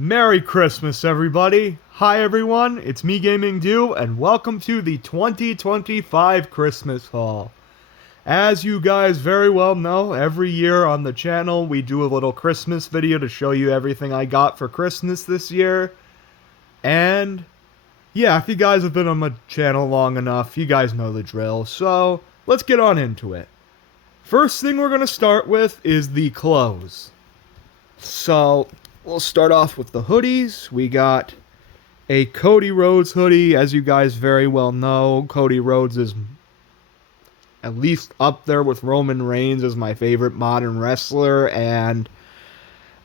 Merry Christmas, everybody! Hi, everyone, it's me, Gaming Dew, and welcome to the 2025 Christmas haul. As you guys very well know, every year on the channel we do a little Christmas video to show you everything I got for Christmas this year. And yeah, if you guys have been on my channel long enough, you guys know the drill, so let's get on into it. First thing we're going to start with is the clothes. So, we'll start off with the hoodies. We got a Cody Rhodes hoodie. As you guys very well know, Cody Rhodes is at least up there with Roman Reigns as my favorite modern wrestler, and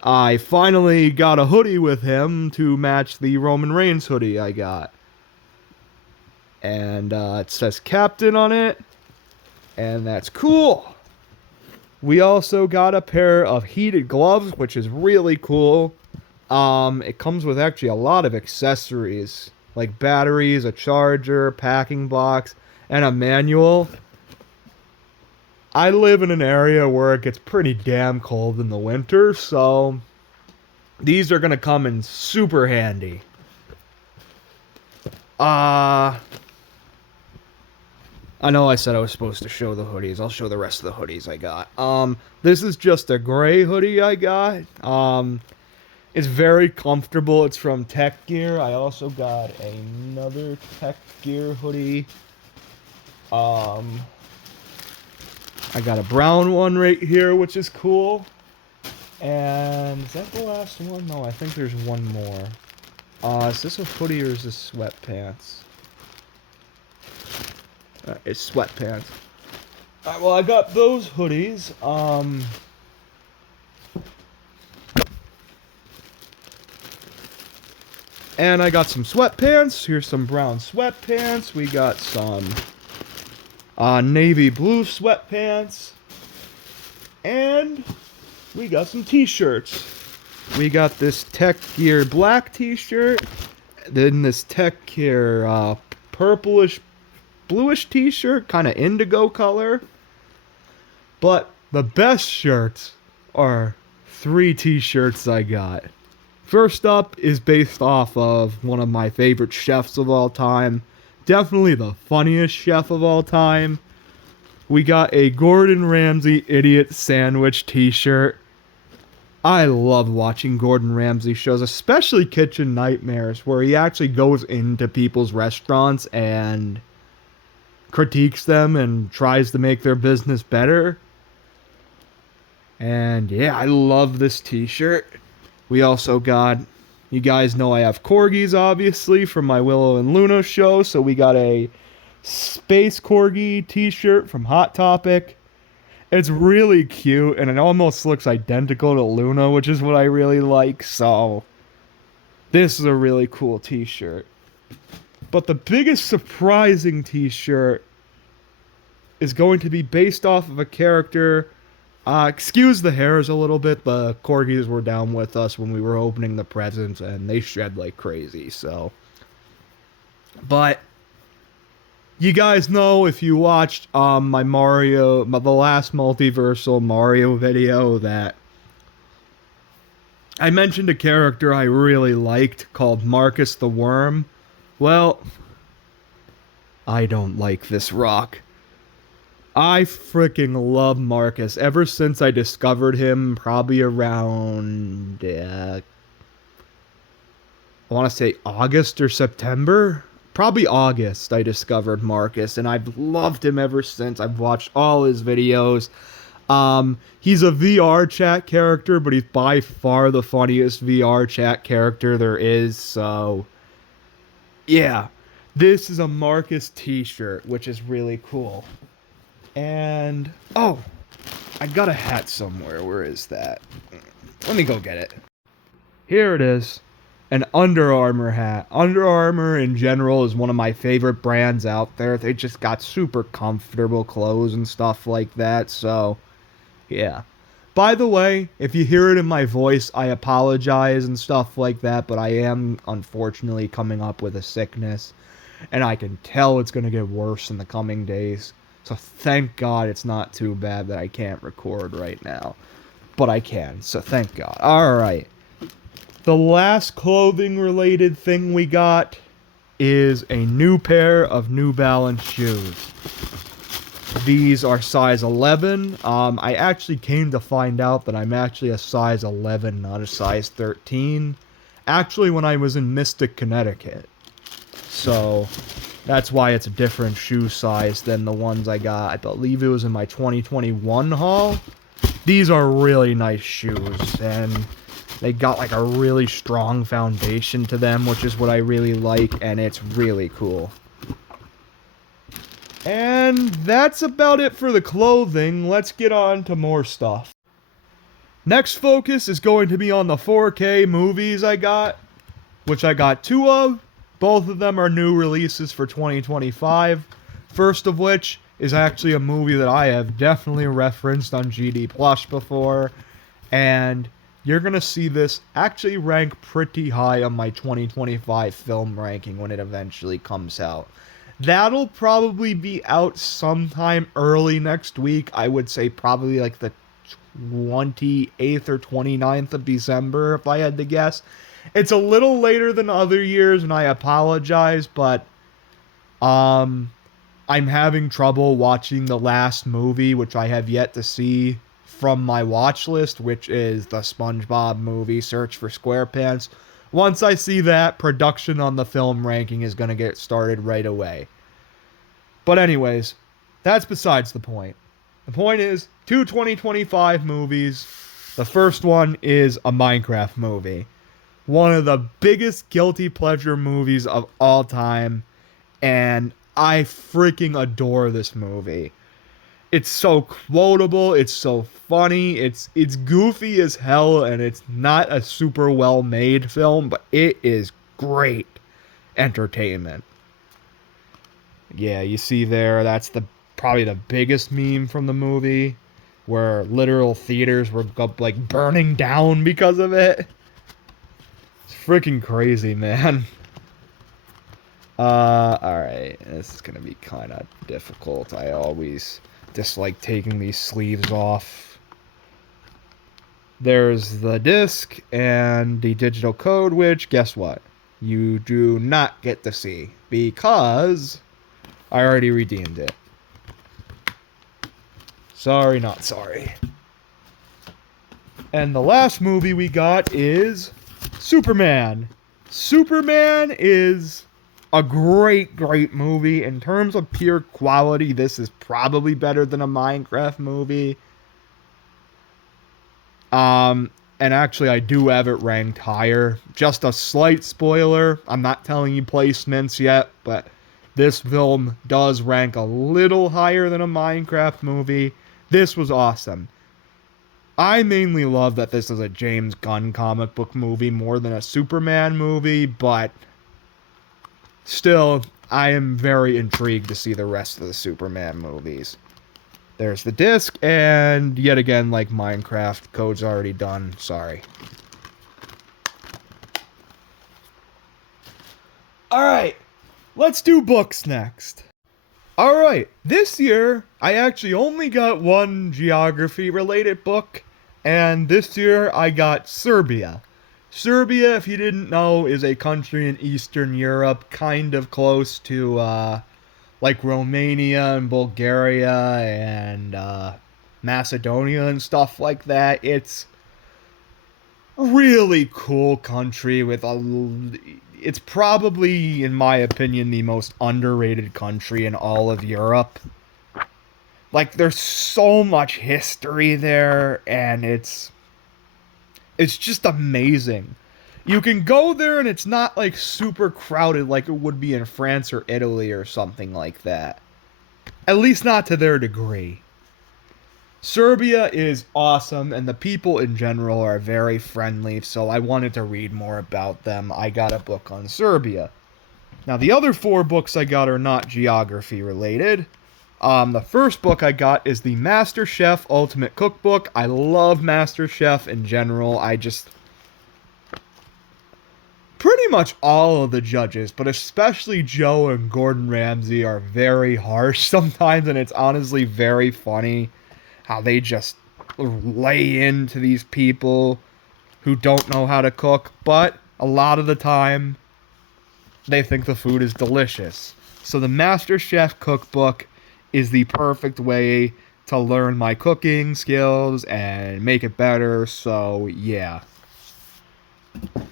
I finally got a hoodie with him to match the Roman Reigns hoodie I got. And it says Captain on it, and that's cool. We also got a pair of heated gloves, which is really cool. It comes with actually a lot of accessories, like batteries, a charger, packing box, and a manual. I live in an area where it gets pretty damn cold in the winter, so these are going to come in super handy. I know I said I was supposed to show the hoodies. I'll show the rest of the hoodies I got. This is just a gray hoodie I got. It's very comfortable. It's from Tech Gear. I also got another Tech Gear hoodie. I got a brown one right here, which is cool. And is that the last one? No, I think there's one more. Is this a hoodie or is this sweatpants? It's sweatpants. Alright, well, I got those hoodies. And I got some sweatpants. Here's some brown sweatpants. We got some navy blue sweatpants. And we got some t-shirts. We got this Tech Gear black t-shirt. Then this Tech Gear purplish bluish t-shirt, kind of indigo color. But the best shirts are 3 t-shirts I got. First up is based off of one of my favorite chefs of all time. Definitely the funniest chef of all time. We got a Gordon Ramsay Idiot Sandwich t-shirt. I love watching Gordon Ramsay shows, especially Kitchen Nightmares, where he actually goes into people's restaurants and critiques them and tries to make their business better. And yeah, I love this t-shirt. We also got, you guys know I have corgis obviously from my Willow and Luna show, so we got a Space Corgi t-shirt from Hot Topic. It's really cute and it almost looks identical to Luna, which is what I really like, so this is a really cool t-shirt. But the biggest surprising t-shirt is going to be based off of a character. Excuse the hairs a little bit. The corgis were down with us when we were opening the presents, and they shed like crazy, so. But you guys know, if you watched the last multiversal Mario video, that I mentioned a character I really liked called Marcus the Worm. Well, I don't like this rock. I freaking love Marcus. Ever since I discovered him, probably around, I want to say August or September? Probably August, I discovered Marcus, and I've loved him ever since. I've watched all his videos. He's a VR chat character, but he's by far the funniest VR chat character there is, so yeah, this is a Marcus t-shirt, which is really cool. And, oh, I got a hat somewhere. Where is that? Let me go get it. Here it is. An Under Armour hat. Under Armour in general is one of my favorite brands out there. They just got super comfortable clothes and stuff like that, so yeah. By the way, if you hear it in my voice, I apologize and stuff like that, but I am unfortunately coming up with a sickness, and I can tell it's going to get worse in the coming days. So thank God it's not too bad that I can't record right now. But I can, so thank God. Alright. The last clothing related thing we got is a new pair of New Balance shoes. These are size 11. I actually came to find out that I'm actually a size 11, not a size 13. Actually, when I was in Mystic, Connecticut. So, that's why it's a different shoe size than the ones I got. I believe it was in my 2021 haul. These are really nice shoes, and they got like a really strong foundation to them, which is what I really like, and it's really cool. And that's about it for the clothing. Let's get on to more stuff. Next focus is going to be on the 4K movies I got, which I got 2 of. Both of them are new releases for 2025. First of which is actually a movie that I have definitely referenced on GD Plus before, and you're going to see this actually rank pretty high on my 2025 film ranking when it eventually comes out. That'll probably be out sometime early next week. I would say probably like the 28th or 29th of December, if I had to guess. It's a little later than other years, and I apologize, but I'm having trouble watching the last movie, which I have yet to see from my watch list, which is the SpongeBob movie, Search for SquarePants. Once I see that, production on the film ranking is going to get started right away. But anyways, that's besides the point. The point is, 2 2025 movies. The first one is a Minecraft movie. One of the biggest guilty pleasure movies of all time, and I freaking adore this movie. It's so quotable, it's so funny, it's goofy as hell, and it's not a super well made film, but it is great entertainment. Yeah, you see there, that's probably the biggest meme from the movie, where literal theaters were like burning down because of it. It's freaking crazy, man. Alright, this is gonna be kind of difficult. I always dislike taking these sleeves off. There's the disc and the digital code, which, guess what? You do not get to see, because I already redeemed it. Sorry, not sorry. And the last movie we got is Superman. Superman is a great, great movie. In terms of pure quality, this is probably better than a Minecraft movie. And actually, I do have it ranked higher. Just a slight spoiler. I'm not telling you placements yet, but this film does rank a little higher than a Minecraft movie. This was awesome. I mainly love that this is a James Gunn comic book movie more than a Superman movie, but still, I am very intrigued to see the rest of the Superman movies. There's the disc, and yet again, like Minecraft, code's already done. Sorry. Alright, let's do books next. Alright, this year, I actually only got one geography-related book, and this year I got Serbia. Serbia, if you didn't know, is a country in Eastern Europe, kind of close to, like Romania and Bulgaria and, Macedonia and stuff like that. It's a really cool country with it's probably, in my opinion, the most underrated country in all of Europe. Like, there's so much history there, and it's just amazing. You can go there and it's not like super crowded like it would be in France or Italy or something like that. At least not to their degree. Serbia is awesome, and the people in general are very friendly, so I wanted to read more about them. I got a book on Serbia. Now, the other 4 books I got are not geography related. The first book I got is the Master Chef Ultimate Cookbook. I love Master Chef in general. Pretty much all of the judges, but especially Joe and Gordon Ramsay, are very harsh sometimes, and it's honestly very funny how they just lay into these people who don't know how to cook, but a lot of the time they think the food is delicious. So the Master Chef Cookbook is the perfect way to learn my cooking skills and make it better. So yeah.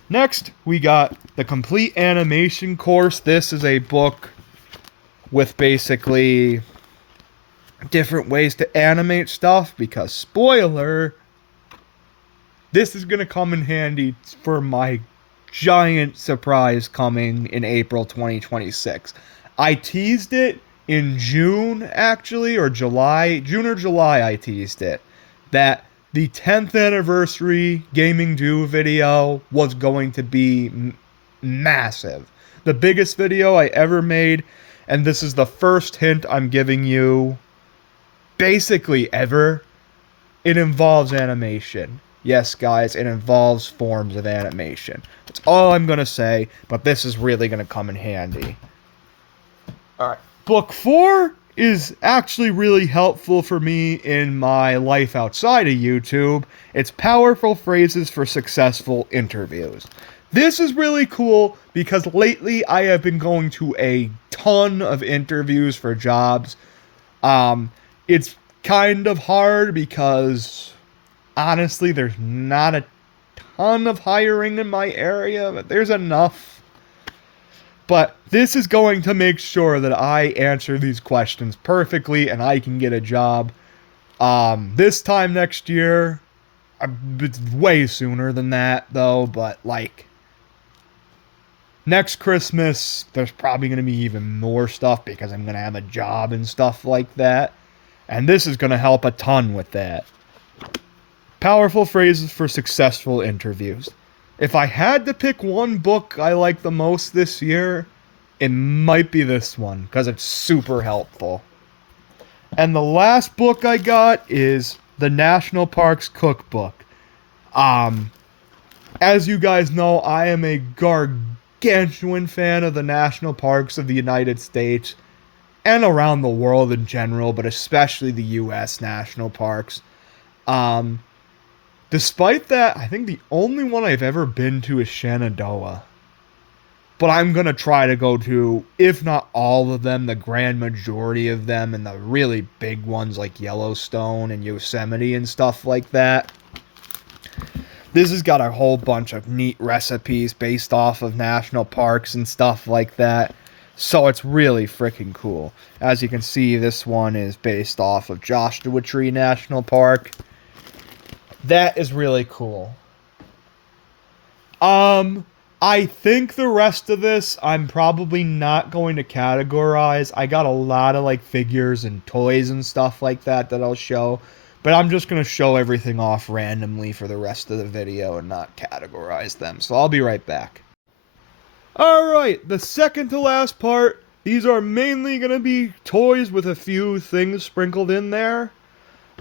Next, we got the Complete Animation Course. This is a book with basically different ways to animate stuff because, spoiler, this is going to come in handy for my giant surprise coming in April 2026. I teased it in June, actually, or July. June or July, I teased it. That the 10th anniversary Gaming Do video was going to be massive. The biggest video I ever made, and this is the first hint I'm giving you basically ever. It involves animation. Yes, guys, it involves forms of animation. That's all I'm going to say, but this is really going to come in handy. Alright. Book 4 is actually really helpful for me in my life outside of YouTube. It's Powerful Phrases for Successful Interviews. This is really cool because lately I have been going to a ton of interviews for jobs. It's kind of hard because honestly there's not a ton of hiring in my area, but there's enough. But this is going to make sure that I answer these questions perfectly and I can get a job. This time next year, it's way sooner than that though, but like next Christmas, there's probably going to be even more stuff because I'm going to have a job and stuff like that. And this is going to help a ton with that. Powerful Phrases for Successful Interviews. If I had to pick one book I like the most this year, it might be this one, because it's super helpful. And the last book I got is the National Parks Cookbook. As you guys know, I am a gargantuan fan of the national parks of the United States, and around the world in general, but especially the U.S. national parks. Despite that, I think the only one I've ever been to is Shenandoah. But I'm going to try to go to, if not all of them, the grand majority of them, and the really big ones like Yellowstone and Yosemite and stuff like that. This has got a whole bunch of neat recipes based off of national parks and stuff like that. So it's really freaking cool. As you can see, this one is based off of Joshua Tree National Park. That is really cool. I think the rest of this, I'm probably not going to categorize. I got a lot of like figures and toys and stuff like that I'll show. But I'm just going to show everything off randomly for the rest of the video and not categorize them. So I'll be right back. Alright, the second to last part. These are mainly going to be toys with a few things sprinkled in there.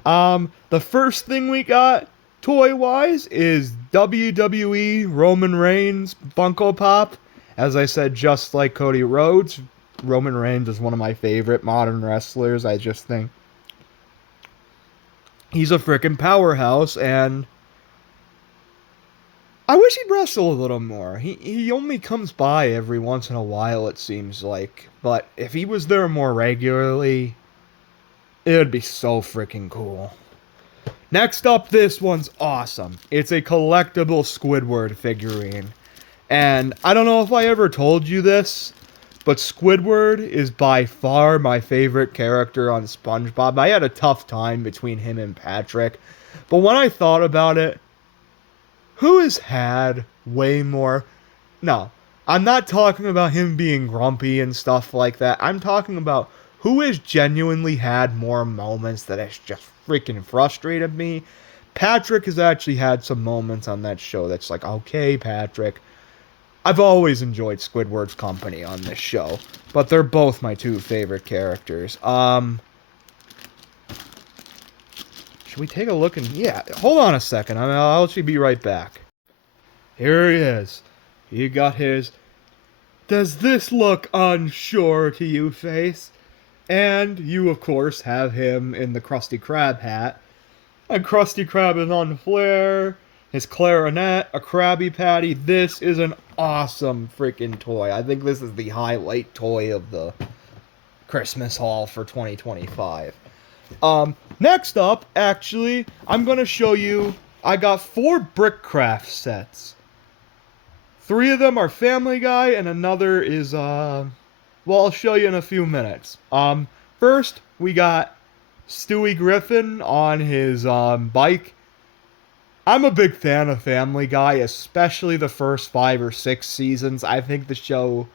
The first thing we got, toy-wise, is WWE Roman Reigns Funko Pop. As I said, just like Cody Rhodes, Roman Reigns is one of my favorite modern wrestlers. I just think he's a freaking powerhouse, and I wish he'd wrestle a little more. He only comes by every once in a while, it seems like. But if he was there more regularly, it would be so freaking cool. Next up, this one's awesome. It's a collectible Squidward figurine. And I don't know if I ever told you this, but Squidward is by far my favorite character on SpongeBob. I had a tough time between him and Patrick. But when I thought about it, who has had way more... No, I'm not talking about him being grumpy and stuff like that. I'm talking about who has genuinely had more moments that has just freaking frustrated me. Patrick has actually had some moments on that show that's like, okay, Patrick. I've always enjoyed Squidward's company on this show, but they're both my two favorite characters. Should we take a look and... Yeah, hold on a second. I'll actually be right back. Here he is. He got his... Does this look unsure to you face? And you, of course, have him in the Krusty Krab hat. And Krusty Krab is on flare. his clarinet, a Krabby Patty. This is an awesome freaking toy. I think this is the highlight toy of the Christmas haul for 2025. Next up, actually, I'm going to show you, I got 4 Brickcraft sets. 3 of them are Family Guy, and another is, well, I'll show you in a few minutes. First, we got Stewie Griffin on his, bike. I'm a big fan of Family Guy, especially the first 5 or 6 seasons. I think the show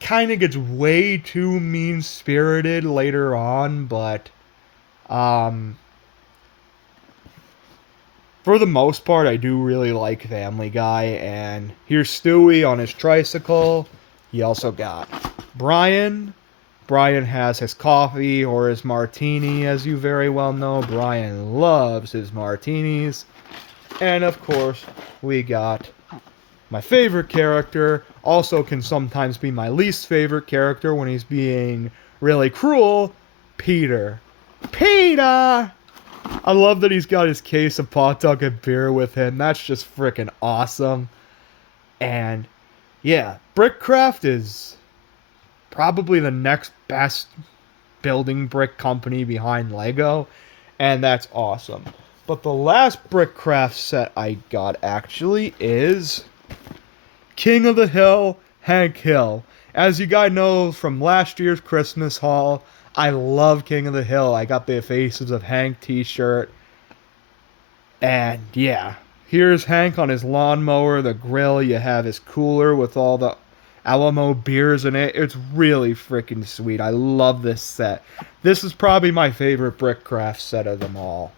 kind of gets way too mean-spirited later on, but for the most part, I do really like Family Guy. And here's Stewie on his tricycle. He also got Brian. Brian has his coffee or his martini, as you very well know. Brian loves his martinis. And of course, we got my favorite character, also can sometimes be my least favorite character when he's being really cruel, Peter. Peter! I love that he's got his case of Pawtucket beer with him. That's just freaking awesome. And yeah, Brickcraft is probably the next best building brick company behind Lego, and that's awesome. But the last Brickcraft set I got actually is King of the Hill, Hank Hill. As you guys know from last year's Christmas haul, I love King of the Hill. I got the Faces of Hank t-shirt. And yeah, here's Hank on his lawnmower, the grill. You have his cooler with all the Alamo beers in it. It's really freaking sweet. I love this set. This is probably my favorite Brickcraft set of them all.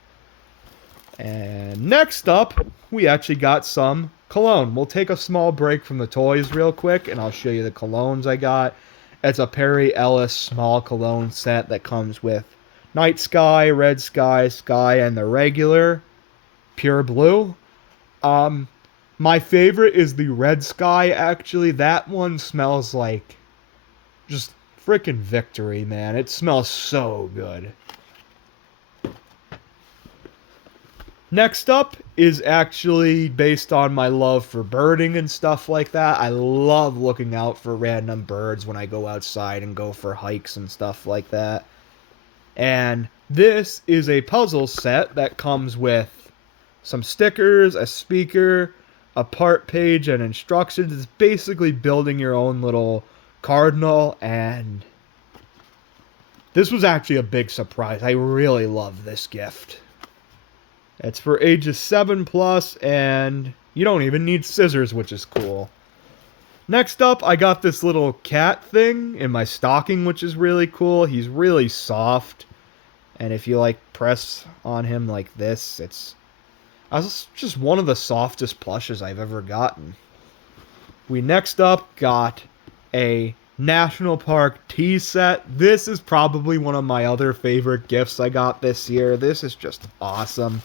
And next up, we actually got some cologne. We'll take a small break from the toys real quick, and I'll show you the colognes I got. It's a Perry Ellis small cologne set that comes with Night Sky, Red Sky, Sky, and the regular Pure Blue. My favorite is the Red Sky, actually. That one smells like just freaking victory, man. It smells so good. Next up is actually based on my love for birding and stuff like that. I love looking out for random birds when I go outside and go for hikes and stuff like that. And this is a puzzle set that comes with some stickers, a speaker, a part page, and instructions. It's basically building your own little cardinal, and this was actually a big surprise. I really love this gift. It's for ages 7+, and you don't even need scissors, which is cool. Next up, I got this little cat thing in my stocking, which is really cool. He's really soft, and if you, like, press on him like this, it's just one of the softest plushes I've ever gotten. We next up got a National Park tea set. This is probably one of my other favorite gifts I got this year. This is just awesome.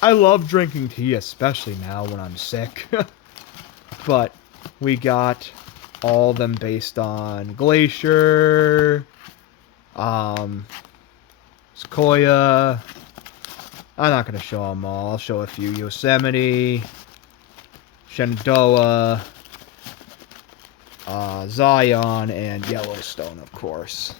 I love drinking tea, especially now when I'm sick. But we got all of them based on Glacier, Sequoia. I'm not going to show them all. I'll show a few. Yosemite, Shenandoah, Zion, and Yellowstone, of course.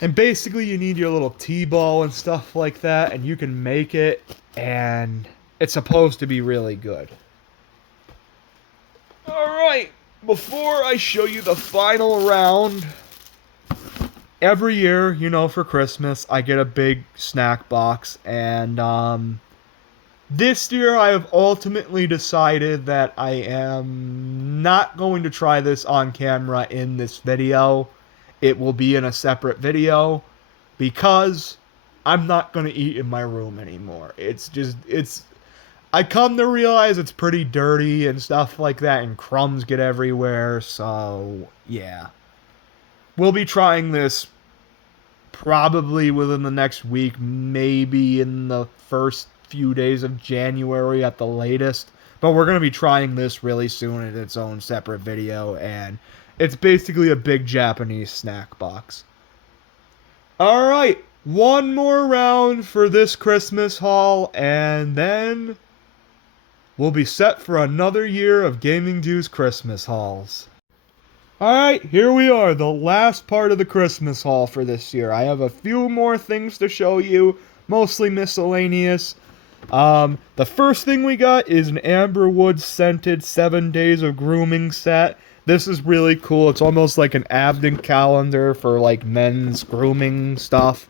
And basically you need your little T-ball and stuff like that, and you can make it, and it's supposed to be really good. Alright, before I show you the final round, every year, you know, for Christmas, I get a big snack box, and this year I have ultimately decided that I am not going to try this on camera in this video. It will be in a separate video because I'm not going to eat in my room anymore. I come to realize it's pretty dirty and stuff like that, and crumbs get everywhere, so yeah. We'll be trying this probably within the next week, maybe in the first few days of January at the latest. But we're going to be trying this really soon in its own separate video, and it's basically a big Japanese snack box. Alright, one more round for this Christmas haul, and then we'll be set for another year of Gaming Jew's Christmas hauls. Alright, here we are, the last part of the Christmas haul for this year. I have a few more things to show you, mostly miscellaneous. The first thing we got is an Amberwood scented 7 days of grooming set. This is really cool. It's almost like an advent calendar for like men's grooming stuff.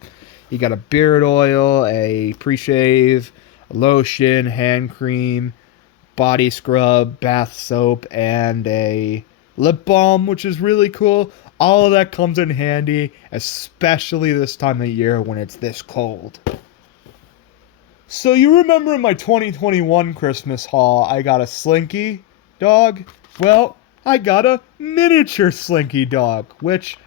You got a beard oil, a pre-shave, a lotion, hand cream, body scrub, bath soap, and a lip balm, which is really cool. All of that comes in handy, especially this time of year when it's this cold. So you remember in my 2021 Christmas haul, I got a Slinky dog? Well, I got a miniature Slinky dog, which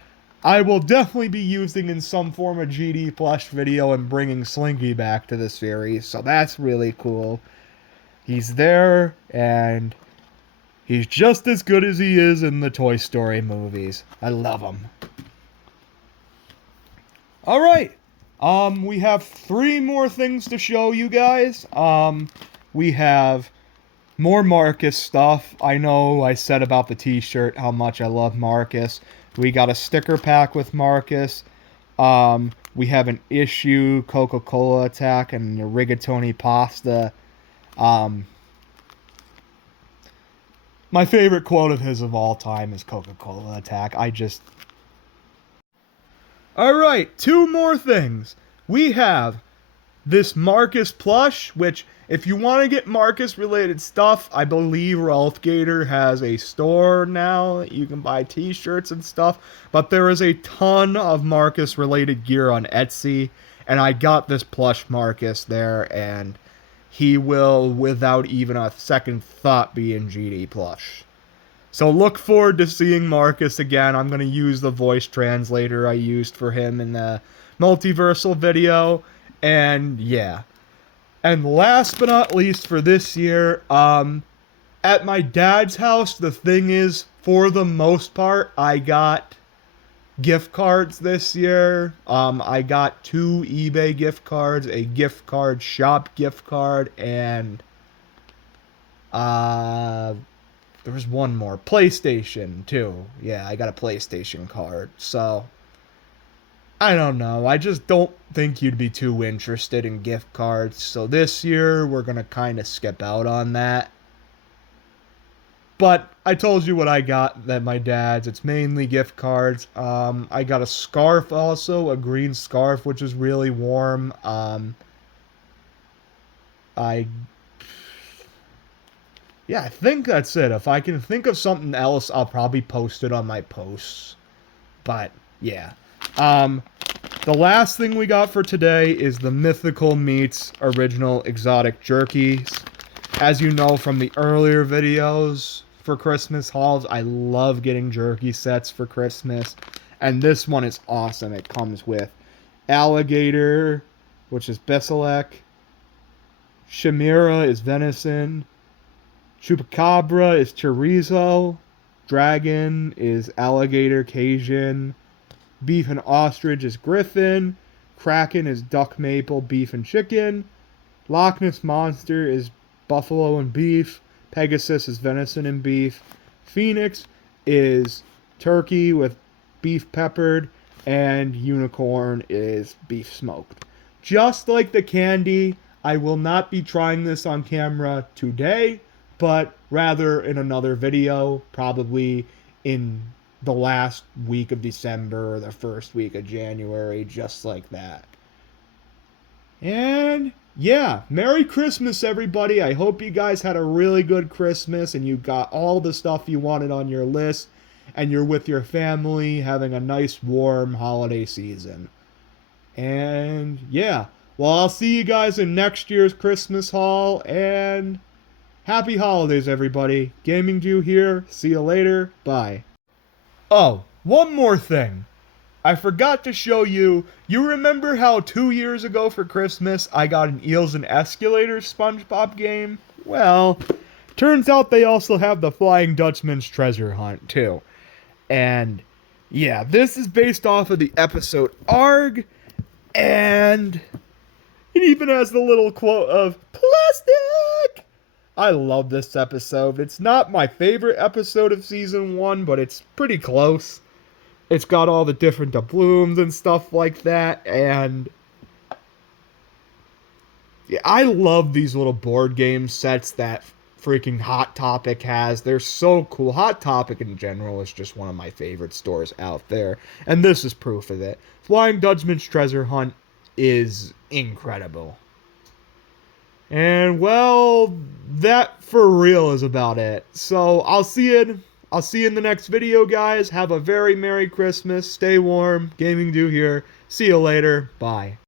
I will definitely be using in some form of GD plush video and bringing Slinky back to the series, so that's really cool. He's there, and he's just as good as he is in the Toy Story movies. I love him. Alright, we have 3 more things to show you guys. We have more Marcus stuff. I know I said about the t-shirt how much I love Marcus. We got a sticker pack with Marcus. We have an issue Coca-Cola attack and a rigatoni pasta. My favorite quote of his of all time is Coca-Cola attack. Alright, 2 more things. We have this Marcus plush, which, if you want to get Marcus-related stuff, I believe Ralph Gator has a store now. You can buy t-shirts and stuff. But there is a ton of Marcus-related gear on Etsy. And I got this plush Marcus there, and he will, without even a second thought, be in GD plush. So look forward to seeing Marcus again. I'm going to use the voice translator I used for him in the Multiversal video. And yeah. And last but not least for this year, at my dad's house, the thing is, for the most part, I got gift cards this year. I got 2 eBay gift cards, a gift card shop gift card, and there was one more. PlayStation, too. Yeah, I got a PlayStation card. So, I don't know. I just don't think you'd be too interested in gift cards. So this year, we're going to kind of skip out on that. But I told you what I got at my dad's. It's mainly gift cards. I got a scarf also, a green scarf, which is really warm. Yeah, I think that's it. If I can think of something else, I'll probably post it on my posts. But, yeah. The last thing we got for today is the Mythical Meats Original Exotic Jerkies. As you know from the earlier videos for Christmas hauls, I love getting jerky sets for Christmas. And this one is awesome. It comes with alligator, which is Bisalek. Chimera is venison. Chupacabra is chorizo. Dragon is alligator Cajun. Beef and ostrich is griffin. Kraken is duck maple beef and chicken. Loch Ness Monster is buffalo and beef. Pegasus is venison and beef. Phoenix is turkey with beef peppered. And unicorn is beef smoked. Just like the candy, I will not be trying this on camera today, but rather in another video, probably in the last week of December or the first week of January, just like that. And yeah, Merry Christmas, everybody. I hope you guys had a really good Christmas and you got all the stuff you wanted on your list and you're with your family having a nice warm holiday season. And yeah, well, I'll see you guys in next year's Christmas haul, and happy holidays, everybody. Gaming Jew here. See you later. Bye. Oh, one more thing. I forgot to show you. You remember how 2 years ago for Christmas I got an Eels and Escalators SpongeBob game? Well, turns out they also have the Flying Dutchman's Treasure Hunt too. And yeah, this is based off of the episode Arg. And it even has the little quote of plastic. I love this episode. It's not my favorite episode of season 1, but it's pretty close. It's got all the different doubloons and stuff like that, and yeah, I love these little board game sets that freaking Hot Topic has. They're so cool. Hot Topic in general is just one of my favorite stores out there, and this is proof of it. Flying Dutchman's Treasure Hunt is incredible. And well, that for real is about it. So I'll see you in the next video, guys. Have a very Merry Christmas. Stay warm. Gaming Do here. See you later. Bye.